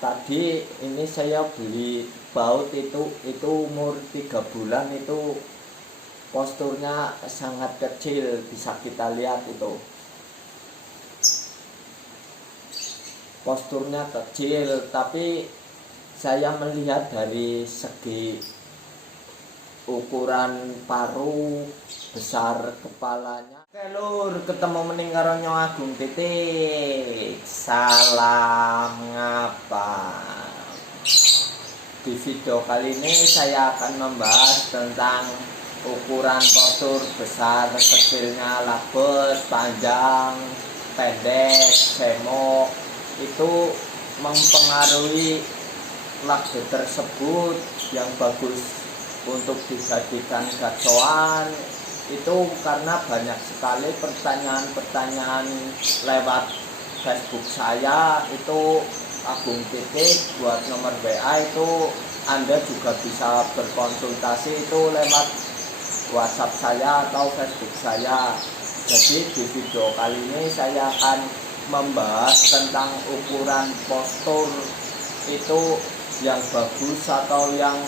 Tadi ini saya beli baut itu umur 3 bulan, itu posturnya sangat kecil, bisa kita lihat itu. Posturnya kecil, tapi saya melihat dari segi ukuran paru, besar kepalanya. Oke lur, ketemu mening karo Nyong Agung Titik. Salam ngapa. Di video kali ini saya akan membahas tentang ukuran postur besar kecilnya labet, panjang, pendek, semok. Itu mempengaruhi labet tersebut. Yang bagus untuk dijadikan gacoan itu karena banyak sekali pertanyaan-pertanyaan lewat Facebook saya. Itu Agung Titik, buat nomor WA itu Anda juga bisa berkonsultasi itu lewat WhatsApp saya atau Facebook saya. Jadi di video kali ini saya akan membahas tentang ukuran postur itu yang bagus atau yang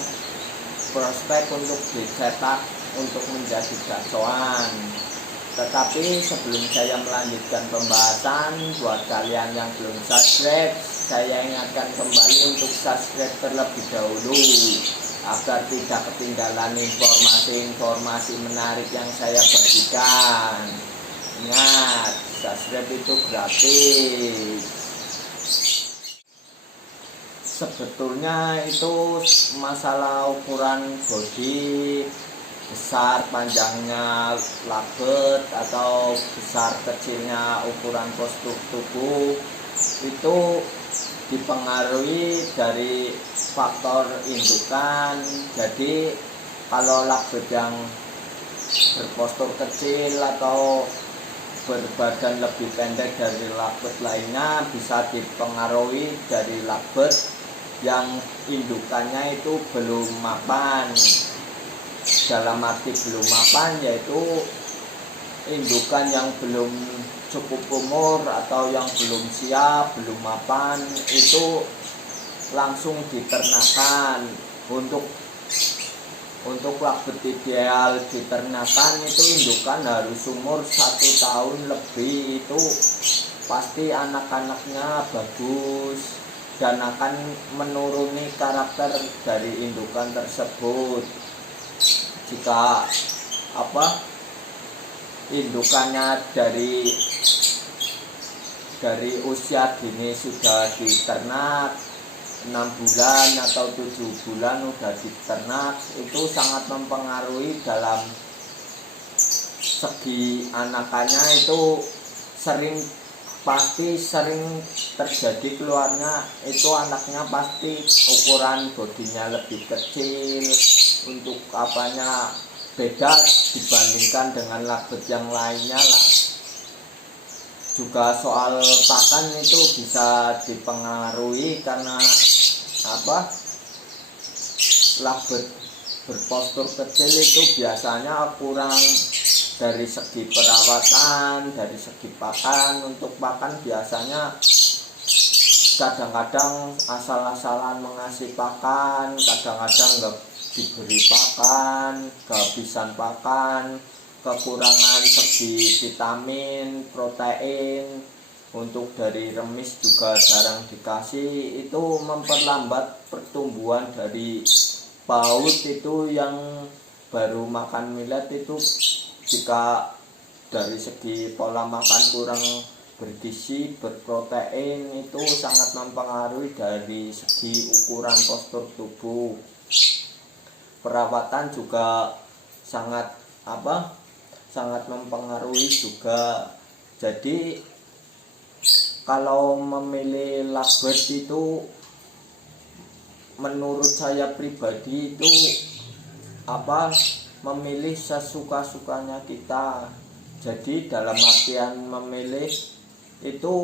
prospek untuk dicetak untuk menjadi gacoan. Tetapi sebelum saya melanjutkan pembahasan, buat kalian yang belum subscribe, saya ingatkan kembali untuk subscribe terlebih dahulu agar tidak ketinggalan informasi-informasi menarik yang saya bagikan. Ingat, subscribe itu gratis. Sebetulnya itu masalah ukuran body, besar panjangnya labet atau besar kecilnya ukuran postur tubuh itu dipengaruhi dari faktor indukan. Jadi kalau labet yang berpostur kecil atau berbadan lebih pendek dari labet lainnya bisa dipengaruhi dari labet yang indukannya itu belum mapan. Dalam arti belum mapan yaitu indukan yang belum cukup umur atau yang belum siap, belum mapan, itu langsung diternakan. Untuk labet ideal diternakan itu indukan harus umur 1 tahun lebih. Itu pasti anak-anaknya bagus dan akan menuruni karakter dari indukan tersebut. Jika indukannya dari usia dini sudah diternak, 6 bulan atau 7 bulan sudah diternak, itu sangat mempengaruhi dalam segi anakannya. Itu pasti sering terjadi keluarnya itu anaknya pasti ukuran bodinya lebih kecil, untuk beda dibandingkan dengan labet yang lainnya lah. Juga soal pakan itu bisa dipengaruhi karena labet berpostur kecil itu biasanya kurang dari segi perawatan, dari segi pakan. Untuk pakan biasanya kadang-kadang asal-asalan mengasih pakan, kadang-kadang nggak diberi pakan, kehabisan pakan, kekurangan segi vitamin, protein. Untuk dari remis juga jarang dikasih, itu memperlambat pertumbuhan dari paut itu yang baru makan millet. Itu jika dari segi pola makan kurang bergizi, berprotein, itu sangat mempengaruhi dari segi ukuran postur tubuh. Perawatan juga sangat mempengaruhi juga. Jadi kalau memilih labet itu menurut saya pribadi itu memilih sesuka-sukanya kita. Jadi dalam artian memilih itu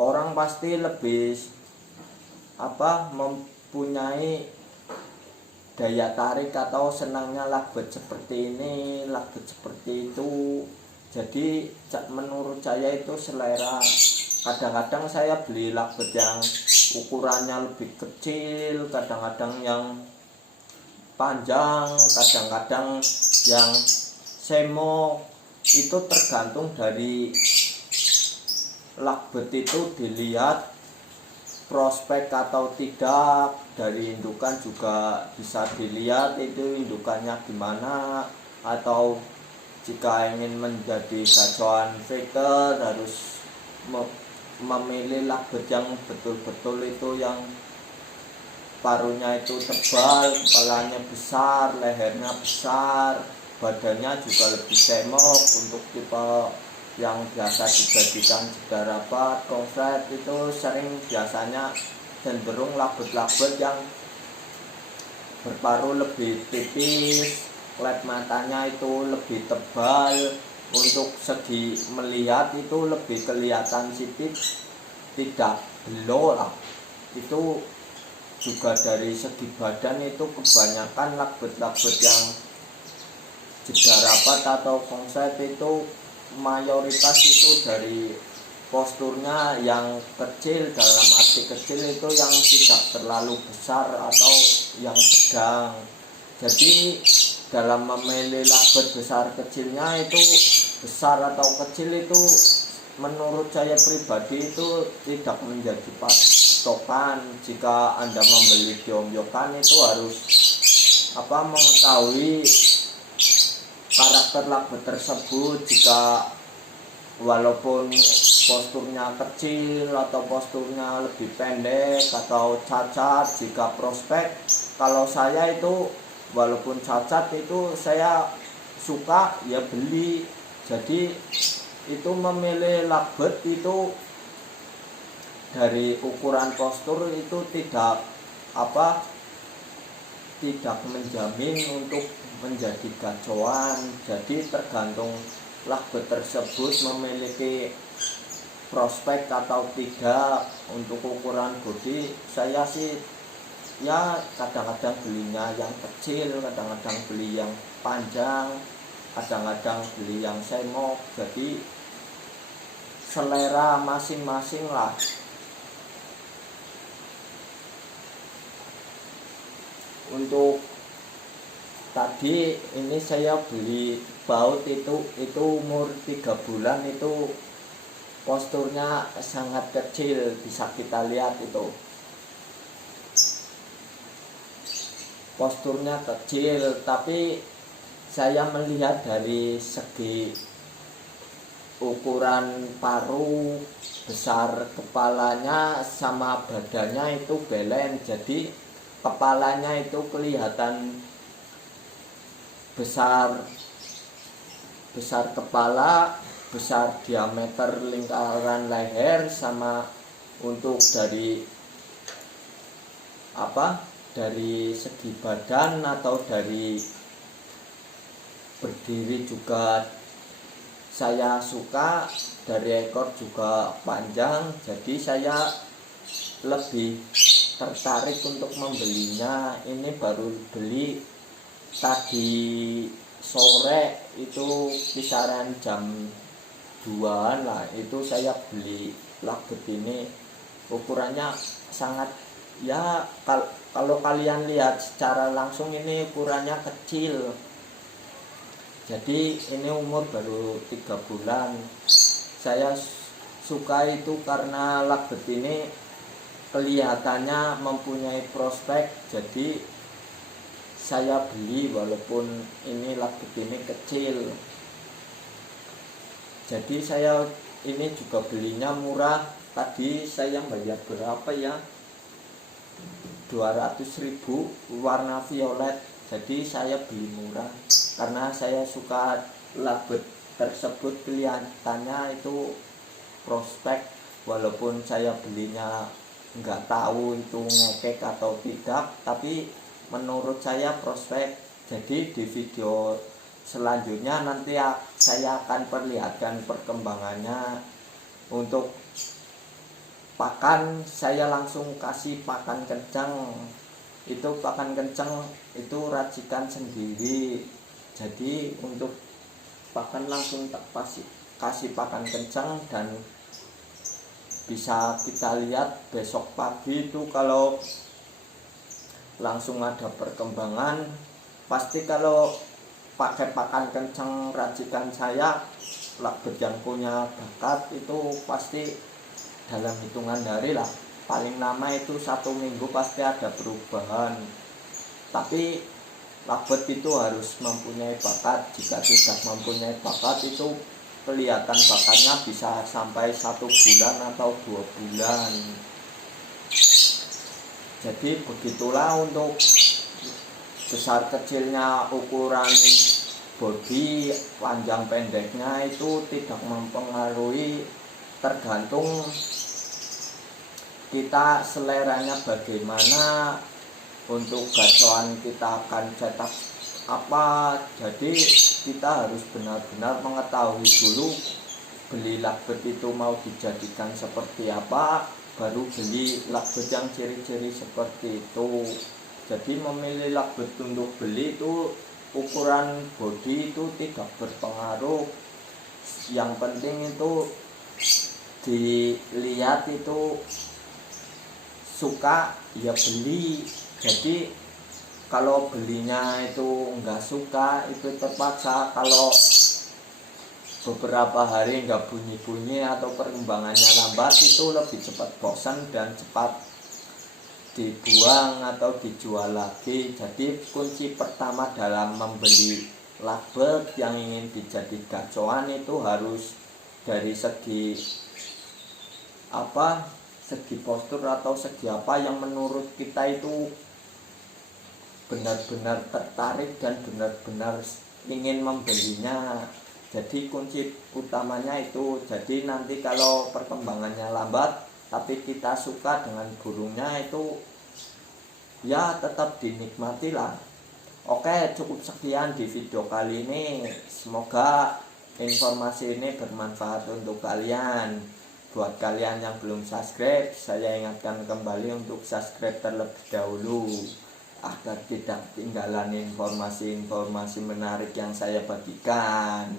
orang pasti lebih mempunyai daya tarik atau senangnya labet seperti ini, labet seperti itu. Jadi menurut saya itu selera. kadang-kadang saya beli lakbet yang ukurannya lebih kecil, kadang-kadang yang panjang, kadang-kadang yang semok. Itu tergantung dari lakbet itu dilihat prospek atau tidak. Dari indukan juga bisa dilihat itu indukannya gimana, atau jika ingin menjadi gacoan faker harus memilih lakbet yang betul-betul itu yang paruhnya itu tebal, kepalanya besar, lehernya besar, badannya juga lebih semok. Untuk tipe yang biasa dibagikan jeda rapat, konslet itu sering biasanya cenderung lakbet-lakbet yang berparuh lebih tipis, led matanya itu lebih tebal. Untuk segi melihat itu lebih kelihatan sipit, tidak belo lah. Itu juga dari segi badan itu kebanyakan lakbet-lakbet yang jeda rapat atau konslet itu mayoritas itu dari posturnya yang kecil, dalam arti kecil itu yang tidak terlalu besar atau yang sedang. Jadi dalam memilih lakbet besar kecilnya itu, besar atau kecil itu menurut saya pribadi itu tidak menjadi patokan. Jika Anda membeli di Omyokan itu harus mengetahui karakter lakbet tersebut. Jika walaupun posturnya kecil atau posturnya lebih pendek atau cacat, jika prospek, kalau saya itu walaupun cacat itu saya suka ya beli. Jadi itu memilih lakbet itu dari ukuran postur itu tidak menjamin untuk menjadi gacoan. Jadi tergantung lakbet tersebut memiliki prospek atau tidak. Untuk ukuran bodi saya sih ya kadang-kadang belinya yang kecil, kadang-kadang beli yang panjang, kadang-kadang beli yang semok. Jadi selera masing-masing lah. Untuk tadi ini saya beli baut itu umur 3 bulan, itu posturnya sangat kecil, bisa kita lihat itu posturnya kecil. Tapi saya melihat dari segi ukuran paruh, besar kepalanya sama badannya itu balance. Jadi kepalanya itu kelihatan besar kepala, besar diameter lingkaran leher, sama untuk dari segi badan atau dari berdiri juga saya suka. Dari ekor juga panjang, jadi saya lebih tertarik untuk membelinya. Ini baru beli tadi sore, itu kisaran jam 2-an lah, itu saya beli lakbet ini. Ukurannya sangat ya, kalau kalian lihat secara langsung ini ukurannya kecil. Jadi ini umur baru 3 bulan. Saya suka itu karena lakbet ini kelihatannya mempunyai prospek. Jadi saya beli walaupun ini lakbet ini kecil. Jadi saya ini juga belinya murah. Tadi saya bayar berapa ya, 200.000, warna violet. Jadi saya beli murah karena saya suka lakbet tersebut, kelihatannya itu prospek. Walaupun saya belinya nggak tahu itu ngekek atau tidak, tapi menurut saya prospek. Jadi di video selanjutnya nanti saya akan perlihatkan perkembangannya. Untuk pakan saya langsung kasih pakan kencang. Itu pakan kencang itu racikan sendiri. Jadi untuk pakan langsung tak kasih pakan kencang, dan bisa kita lihat besok pagi itu kalau langsung ada perkembangan. Pasti kalau pakai pakan kencang racikan saya, lovebird yang punya bakat itu pasti dalam hitungan hari lah, paling lama itu 1 minggu pasti ada perubahan. Tapi lovebird itu harus mempunyai bakat. Jika tidak mempunyai bakat itu kelihatan bakatnya bisa sampai 1 bulan atau 2 bulan. Jadi begitulah untuk besar kecilnya ukuran bodi, panjang pendeknya itu tidak mempengaruhi, tergantung kita seleranya bagaimana. Untuk gacoan kita akan cetak apa, jadi kita harus benar-benar mengetahui dulu beli lovebird itu mau dijadikan seperti apa, baru beli lovebird yang ciri-ciri seperti itu. Jadi memilih lovebird untuk beli itu ukuran bodi itu tidak berpengaruh, yang penting itu dilihat itu suka ya beli. Jadi kalau belinya itu enggak suka itu terpaksa, kalau beberapa hari enggak bunyi-bunyi atau perkembangannya lambat itu lebih cepat bosan dan cepat dibuang atau dijual lagi. Jadi kunci pertama dalam membeli lovebird yang ingin dijadikan gacoan itu harus dari segi segi postur atau segi apa yang menurut kita itu benar-benar tertarik dan benar-benar ingin membelinya. Jadi kunci utamanya itu. Jadi nanti kalau perkembangannya lambat tapi kita suka dengan burungnya itu ya tetap dinikmati lah. Oke, cukup sekian di video kali ini. Semoga informasi ini bermanfaat untuk kalian. Buat kalian yang belum subscribe, saya ingatkan kembali untuk subscribe terlebih dahulu agar tidak ketinggalan informasi-informasi menarik yang saya bagikan.